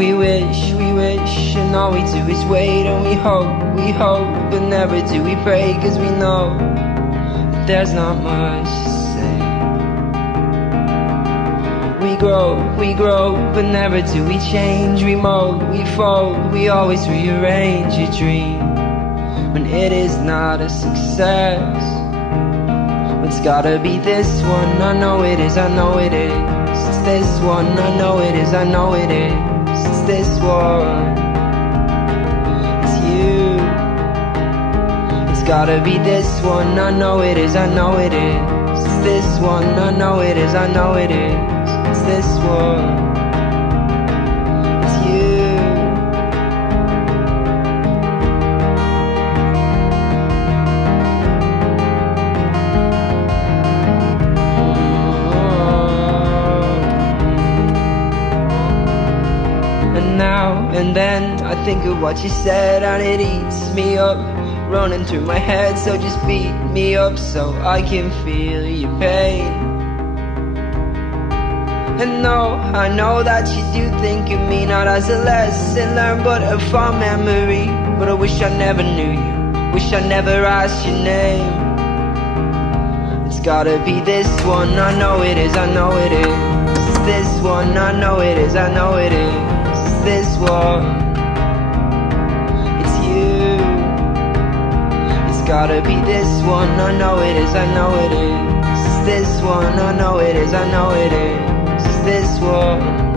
we wish, and all we do is wait. And we hope, but never do we pray. Cause we know that there's not much to say. We grow, but never do we change. We mold, we fold, we always rearrange a dream when it is not a success. It's gotta be this one, I know it is, I know it is. It's this one, I know it is, I know it is. It's this one, it's you. It's gotta be this one, I know it is, I know it is. It's this one, I know it is, I know it is. It's this one, it's you. And now and then I think of what you said, and it eats me up, running through my head. So just beat me up so I can feel your pain. And no, I know that you do think of me not as a lesson learned, but a fond memory. But I wish I never knew you, wish I never asked your name. It's gotta be this one, I know it is, I know it is. It's this one, I know it is, I know it is. It's this one, it's you. It's gotta be this one, I know it is, I know it is. It's this one, I know it is, I know it is. It's this one.